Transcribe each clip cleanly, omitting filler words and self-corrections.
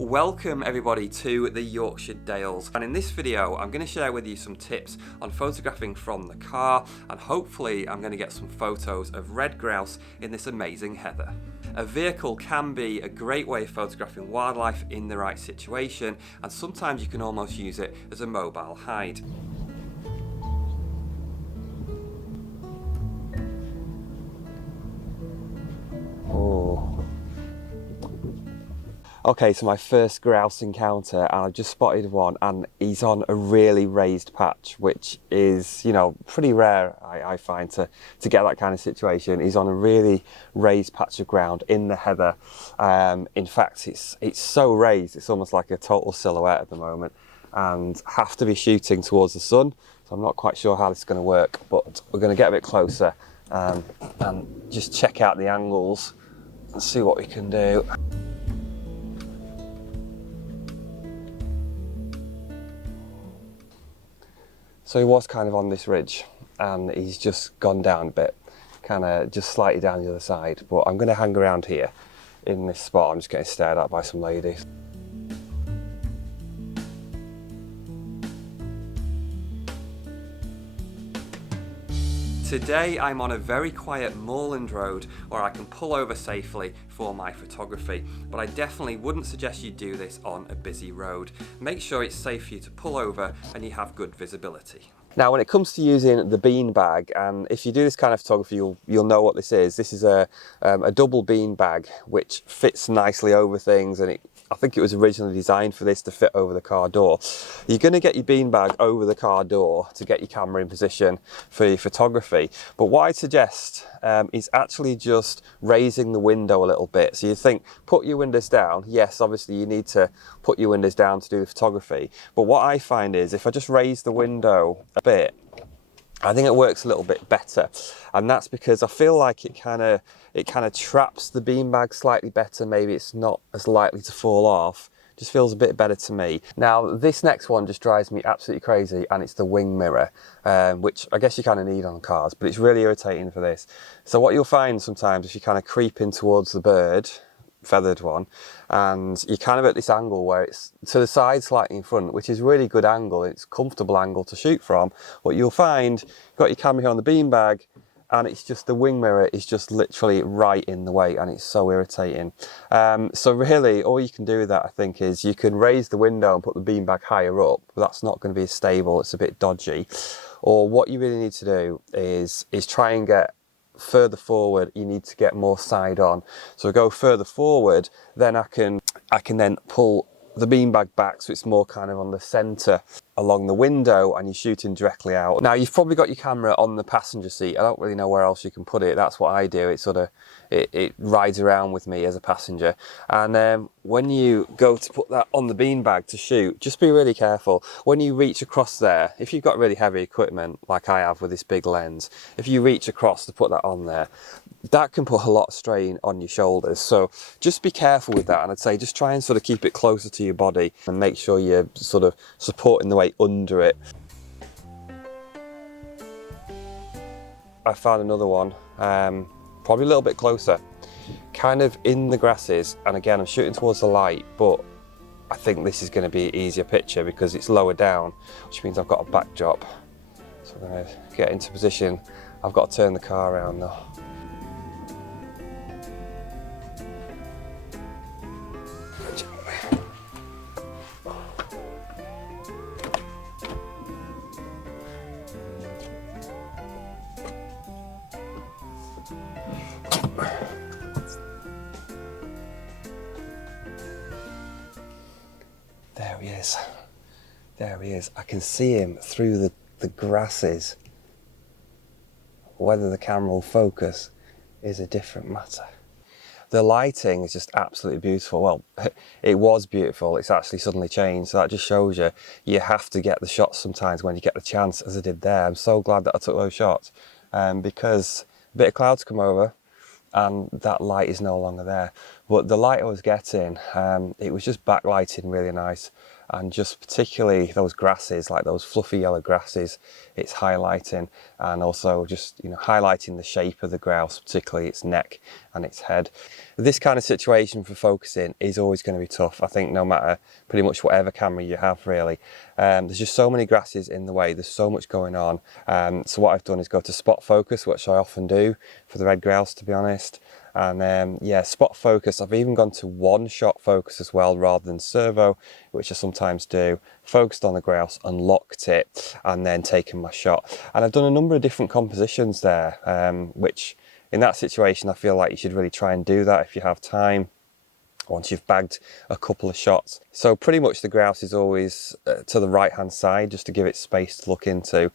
Welcome everybody to the Yorkshire Dales, and in this video I'm going to share with you some tips on photographing from the car, and hopefully I'm going to get some photos of red grouse in this amazing heather. A vehicle can be a great way of photographing wildlife in the right situation, and sometimes you can almost use it as a mobile hide. Okay, so my first grouse encounter, and I've just spotted one, and he's on a really raised patch, which is, you know, pretty rare, I find, to get that kind of situation. He's on a really raised patch of ground in the heather. In fact, it's so raised, it's almost like a total silhouette at the moment, and have to be shooting towards the sun, so I'm not quite sure how this is going to work, but we're going to get a bit closer and just check out the angles and see what we can do. So he was kind of on this ridge and he's just gone down a bit, kind of just slightly down the other side, but I'm going to hang around here in this spot. I'm just getting stared at by some ladies. Today I'm on a very quiet moorland road where I can pull over safely for my photography, but I definitely wouldn't suggest you do this on a busy road. Make sure it's safe for you to pull over and you have good visibility. Now, when it comes to using the beanbag, and if you do this kind of photography, you'll know what this is. This is a double beanbag which fits nicely over things, and I think it was originally designed for this to fit over the car door. You're going to get your beanbag over the car door to get your camera in position for your photography. But what I suggest is actually just raising the window a little bit. So you think, put your windows down. Yes, obviously you need to put your windows down to do the photography. But what I find is if I just raise the window a bit, I think it works a little bit better, and that's because I feel like it kind of traps the beanbag slightly better. Maybe it's not as likely to fall off. Just feels a bit better to me. Now, this next one just drives me absolutely crazy, and it's the wing mirror, which I guess you kind of need on cars, but it's really irritating for this. So what you'll find sometimes if you kind of creep in towards the bird, feathered one, and you're kind of at this angle where it's to the side slightly in front, which is really good angle, it's a comfortable angle to shoot from. What you'll find, you've got your camera here on the beanbag, and it's just the wing mirror is just literally right in the way, and it's so irritating. So really all you can do with that, I think, is you can raise the window and put the beanbag higher up, but that's not going to be as stable, it's a bit dodgy. Or what you really need to do is try and get further forward. You need to get more side on, so go further forward, then I can then pull the beanbag back so it's more kind of on the center along the window, and you're shooting directly out. Now, you've probably got your camera on the passenger seat. I don't really know where else you can put it. That's what I do. It sort of it rides around with me as a passenger, and when you go to put that on the beanbag to shoot, just be really careful when you reach across there. If you've got really heavy equipment like I have with this big lens, if you reach across to put that on there, that can put a lot of strain on your shoulders, so just be careful with that. And I'd say just try and sort of keep it closer to your body and make sure you're sort of supporting the weight under it. I found another one, probably a little bit closer, kind of in the grasses, and again I'm shooting towards the light, but I think this is going to be an easier picture because it's lower down, which means I've got a backdrop. So I'm going to get into position. I've got to turn the car around though. There he is. There he is. I can see him through the grasses. Whether the camera will focus is a different matter. The lighting is just absolutely beautiful. Well, it was beautiful. It's actually suddenly changed. So that just shows you, you have to get the shots sometimes when you get the chance, as I did there. I'm so glad that I took those shots, because a bit of clouds come over and that light is no longer there. but the light I was getting, it was just backlighting really nice, and just particularly those grasses, like those fluffy yellow grasses, it's highlighting, and also just, you know, highlighting the shape of the grouse, particularly its neck and its head. This kind of situation for focusing is always going to be tough, I think, no matter pretty much whatever camera you have, really. There's just so many grasses in the way, there's so much going on. So what I've done is go to spot focus, which I often do for the red grouse, to be honest. And yeah, spot focus. I've even gone to one shot focus as well, rather than servo, which I sometimes do. Focused on the grouse, unlocked it, and then taken my shot. And I've done a number of different compositions there, which in that situation, I feel like you should really try and do that if you have time, once you've bagged a couple of shots. So pretty much the grouse is always to the right hand side, just to give it space to look into.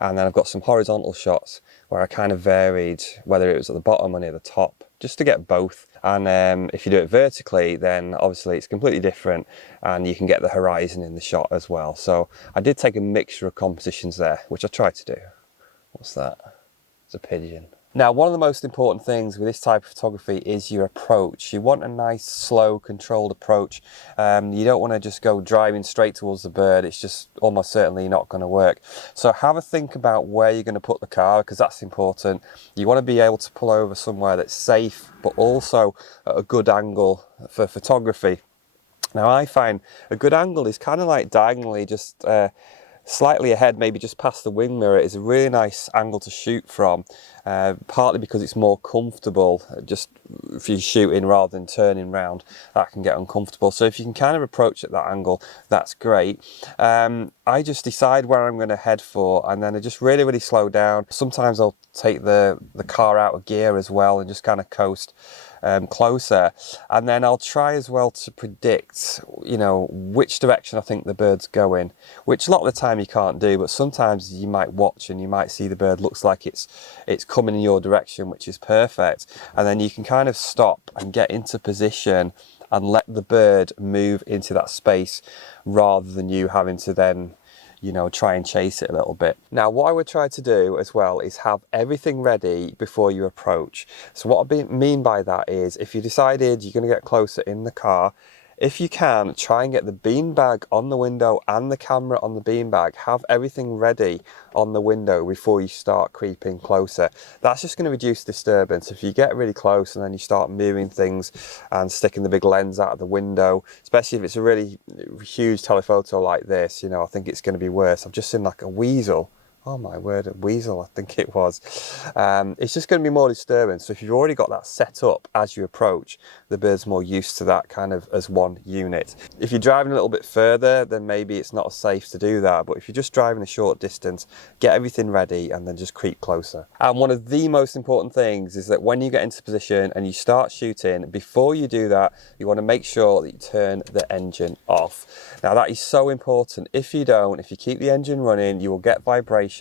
And then I've got some horizontal shots where I kind of varied whether it was at the bottom or near the top, just to get both. And if you do it vertically, then obviously it's completely different, and you can get the horizon in the shot as well. So I did take a mixture of compositions there, which I tried to do. What's that? It's a pigeon. Now, one of the most important things with this type of photography is your approach. You want a nice, slow, controlled approach. You don't want to just go driving straight towards the bird. It's just almost certainly not going to work. So have a think about where you're going to put the car, because that's important. You want to be able to pull over somewhere that's safe, but also at a good angle for photography. Now, I find a good angle is kind of like diagonally, just slightly ahead, maybe just past the wing mirror, is a really nice angle to shoot from, partly because it's more comfortable. Just if you're shooting rather than turning round, that can get uncomfortable. So if you can kind of approach at that angle, that's great. I just decide where I'm going to head for, and then I just really slow down. Sometimes I'll take the car out of gear as well and just kind of coast closer, and then I'll try as well to predict, you know, which direction I think the bird's going, which a lot of the time you can't do, but sometimes you might watch and you might see the bird looks like it's coming in your direction, which is perfect. And then you can kind of stop and get into position and let the bird move into that space, rather than you having to then, you know, try and chase it a little bit. Now, what I would try to do as well is have everything ready before you approach. So what I mean by that is, if you decided you're going to get closer in the car, if you can, try and get the beanbag on the window and the camera on the beanbag. Have everything ready on the window before you start creeping closer. That's just going to reduce disturbance. If you get really close and then you start moving things and sticking the big lens out of the window, especially if it's a really huge telephoto like this, you know, I think it's going to be worse. I've just seen like a weasel. Oh my word, a weasel, I think it was. It's just going to be more disturbance. So if you've already got that set up as you approach, the bird's more used to that kind of as one unit. If you're driving a little bit further, then maybe it's not as safe to do that. But if you're just driving a short distance, get everything ready and then just creep closer. And one of the most important things is that when you get into position and you start shooting, before you do that, you want to make sure that you turn the engine off. Now that is so important. If you don't, if you keep the engine running, you will get vibration,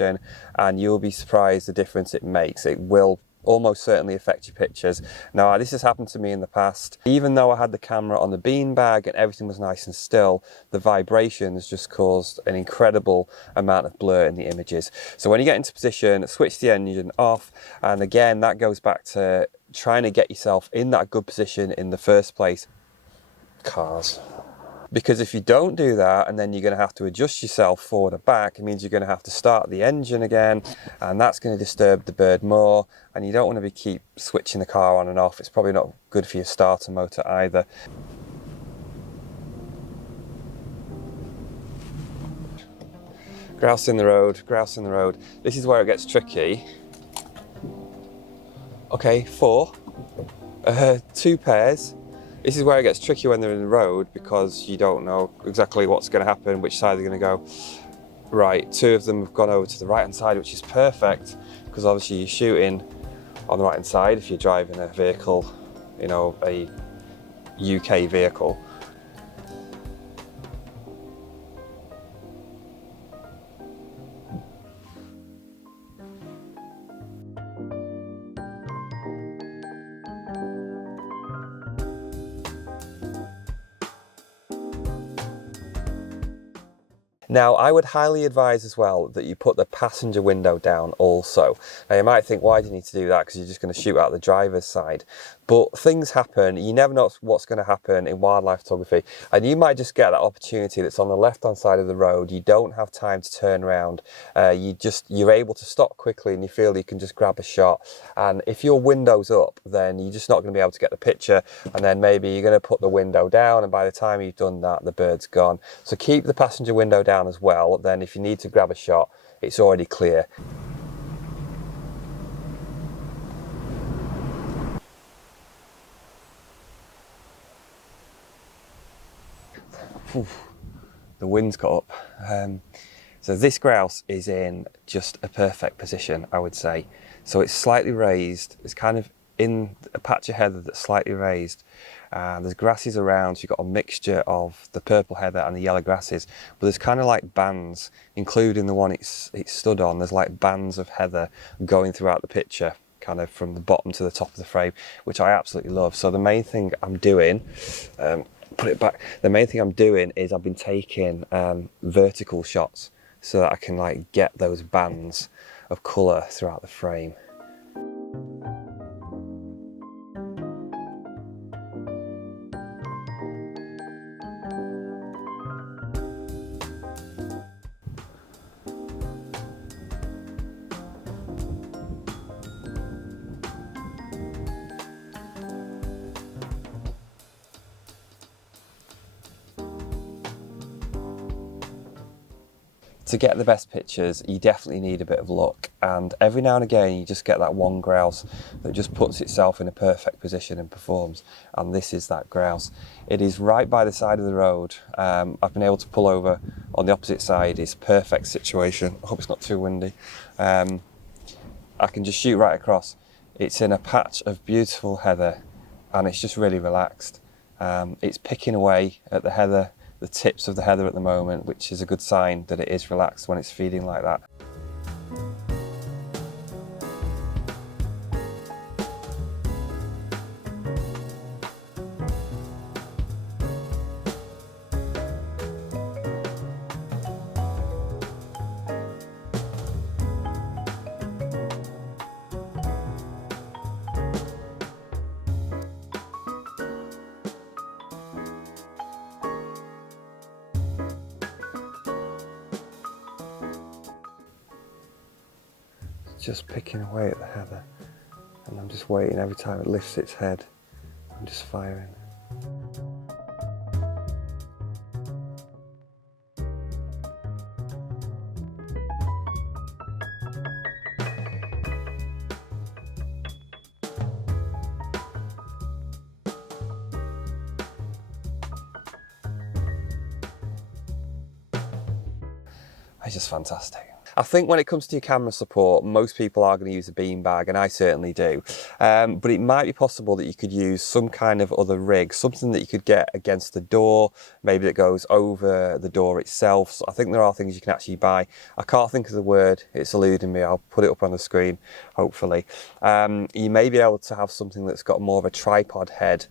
and you'll be surprised the difference it makes. It will almost certainly affect your pictures. Now, this has happened to me in the past. Even though I had the camera on the beanbag and everything was nice and still, the vibration has just caused an incredible amount of blur in the images. So when you get into position, switch the engine off, and again, that goes back to trying to get yourself in that good position in the first place. Cars. Because if you don't do that, and then you're going to have to adjust yourself forward or back, it means you're going to have to start the engine again, and that's going to disturb the bird more, and you don't want to keep switching the car on and off. It's probably not good for your starter motor either. Grouse in the road, grouse in the road. This is where it gets tricky. Okay, 4. 2 pairs. This is where it gets tricky when they're in the road, because you don't know exactly what's going to happen, which side they're going to go. Right, 2 of them have gone over to the right hand side, which is perfect, because obviously you're shooting on the right hand side if you're driving a vehicle, you know, a UK vehicle. Now, I would highly advise as well that you put the passenger window down also. Now, you might think, why do you need to do that? Because you're just going to shoot out the driver's side. But things happen. You never know what's going to happen in wildlife photography. And you might just get that opportunity that's on the left-hand side of the road. You don't have time to turn around. You're able to stop quickly and you feel you can just grab a shot. And if your window's up, then you're just not going to be able to get the picture. And then maybe you're going to put the window down. And by the time you've done that, the bird's gone. So keep the passenger window down as well. Then if you need to grab a shot, it's already clear. The wind's got up. So this grouse is in just a perfect position, I would say. So it's slightly raised. It's kind of in a patch of heather that's slightly raised. There's grasses around, so you've got a mixture of the purple heather and the yellow grasses, but there's kind of like bands, including the one it's stood on. There's like bands of heather going throughout the picture, kind of from the bottom to the top of the frame, which I absolutely love. So the main thing I'm doing, put it back, the main thing I'm doing is I've been taking vertical shots so that I can like get those bands of colour throughout the frame. To get the best pictures, you definitely need a bit of luck, and every now and again you just get that one grouse that just puts itself in a perfect position and performs, and this is that grouse. It is right by the side of the road. I've been able to pull over on the opposite side. It's a perfect situation. I hope it's not too windy. I can just shoot right across. It's in a patch of beautiful heather and it's just really relaxed. It's picking away at the heather, the tips of the heather at the moment, which is a good sign that it is relaxed when it's feeding like that. Just picking away at the heather, and I'm just waiting. Every time it lifts its head, I'm just firing. It's just fantastic. I think when it comes to your camera support, most people are going to use a beanbag, and I certainly do. But it might be possible that you could use some kind of other rig, something that you could get against the door, maybe that goes over the door itself. So I think there are things you can actually buy. I can't think of the word, it's eluding me. I'll put it up on the screen, hopefully. You may be able to have something that's got more of a tripod head,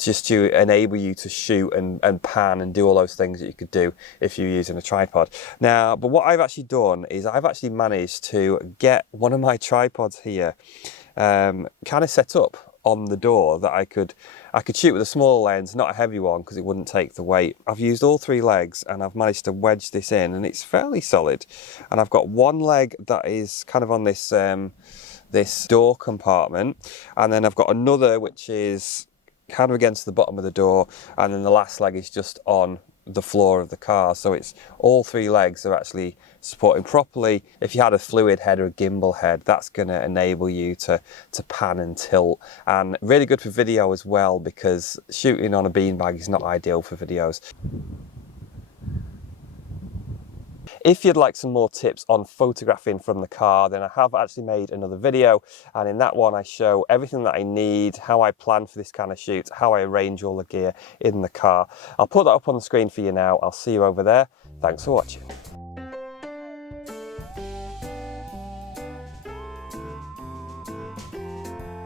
just to enable you to shoot and pan and do all those things that you could do if you're using a tripod. Now, but what I've actually done is I've actually managed to get one of my tripods here kind of set up on the door that I could shoot with a small lens, not a heavy one because it wouldn't take the weight. I've used all three legs and I've managed to wedge this in, and it's fairly solid. And I've got one leg that is kind of on this this door compartment, and then I've got another which is kind of against the bottom of the door, and then the last leg is just on the floor of the car. So it's all three legs are actually supporting properly. If you had a fluid head or a gimbal head, that's going to enable you to pan and tilt, and really good for video as well, because shooting on a beanbag is not ideal for videos. If you'd like some more tips on photographing from the car, then I have actually made another video, and in that one I show everything that I need, how I plan for this kind of shoot, how I arrange all the gear in the car. I'll put that up on the screen for you now. I'll see you over there. Thanks for watching.